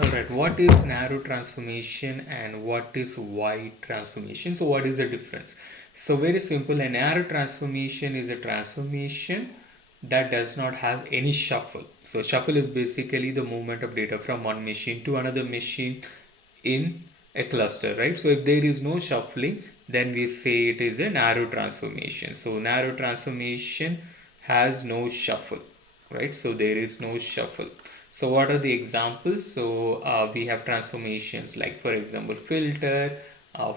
Alright, what is narrow transformation and what is wide transformation? So, what is the difference? So, very simple, a narrow transformation is a transformation that does not have any shuffle. So, shuffle is basically the movement of data from one machine to another machine in a cluster, right? So, if there is no shuffling, then we say it is a narrow transformation. So, narrow transformation has no shuffle, right? So there is no shuffle. So what are the examples? So we have transformations like, for example, filter,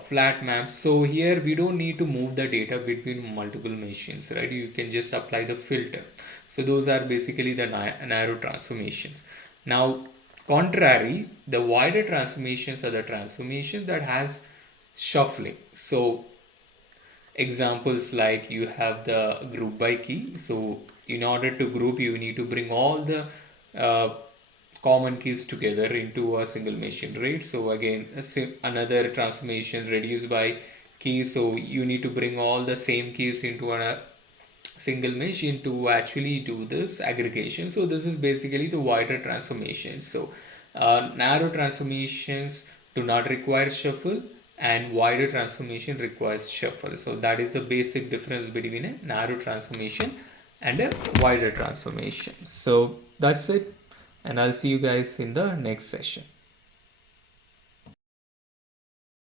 flat map. So here we don't need to move the data between multiple machines, right? You can just apply the filter. So those are basically the narrow transformations. Now, contrary, the wider transformations are the transformations that has shuffling. So examples like you have the group by key. So in order to group, you need to bring all the uh, common keys together into a single machine, right? So again, another transformation, reduce by key. So you need to bring all the same keys into a single machine to actually do this aggregation. So this is basically the wider transformation. So narrow transformations do not require shuffle and wider transformation requires shuffle. So that is the basic difference between a narrow transformation and a wider transformation. So that's it, and I'll see you guys in the next session.